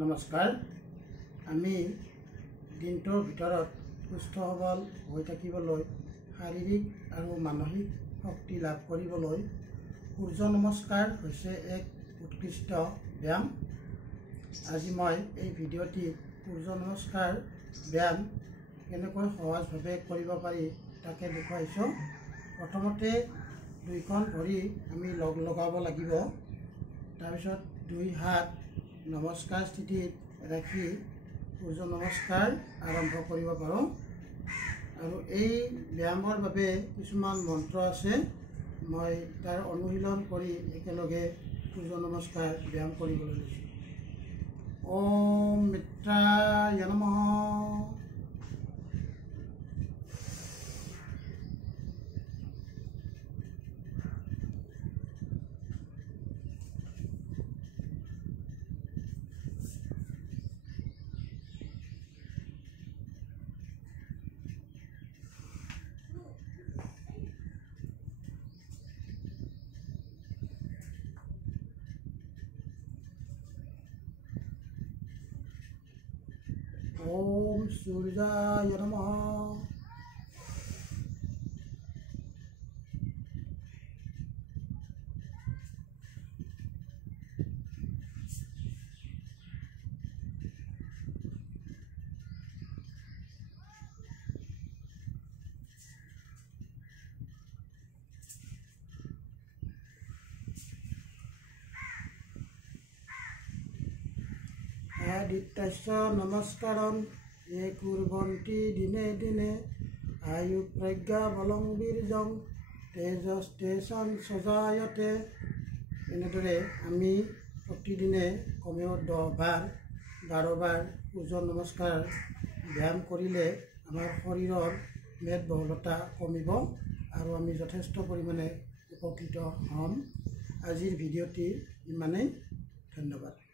নমস্কাৰ। আমি দিনটোৰ ভিতৰত সুস্থ সবল হৈ থাকিবলৈ শাৰীৰিক আৰু মানসিক শক্তি লাভ কৰিবলৈ সূৰ্য নমস্কাৰ হৈছে এক উৎকৃষ্ট ব্যায়াম। আজি মই এই ভিডিঅ'টিত সূৰ্য নমস্কাৰ ব্যায়াম কেনেকৈ সহজভাৱে কৰিব পাৰি তাকে দেখুৱাইছোঁ। প্ৰথমতে দুইখন ভৰি আমি লগাব লাগিব। তাৰপিছত দুই হাত নমস্কাৰ স্থিতিত ৰাখি সূৰ্য নমস্কাৰ আৰম্ভ কৰিব পাৰোঁ। আৰু এই ব্যায়ামৰ বাবে কিছুমান মন্ত্ৰ আছে, মই তাৰ অনুশীলন কৰি একেলগে সূৰ্য নমস্কাৰ ব্যায়াম কৰিবলৈ লৈছোঁ। ওম মিত্ৰায় নমঃ। ওম সূৰ্যায় নমঃ। আদিত্যস্য নমস্কাৰম ये কুৰ্বন্তি দিনে দিনে আয়ু প্ৰজ্ঞা বলং বীৰ্যং তেজস্তেজং সজায়তে। এনেদৰে আমি প্ৰতিদিনে কমেও 10 বাৰ 12 বাৰ সূৰ্য নমস্কাৰ ব্যায়াম কৰিলে আমাৰ শৰীৰৰ মেদবহুলতা কমিব আৰু আমি যথেষ্ট পৰিমাণে উপকৃত হ'ম। আজিৰ ভিডিঅ'টি ইমানেই। ধন্যবাদ।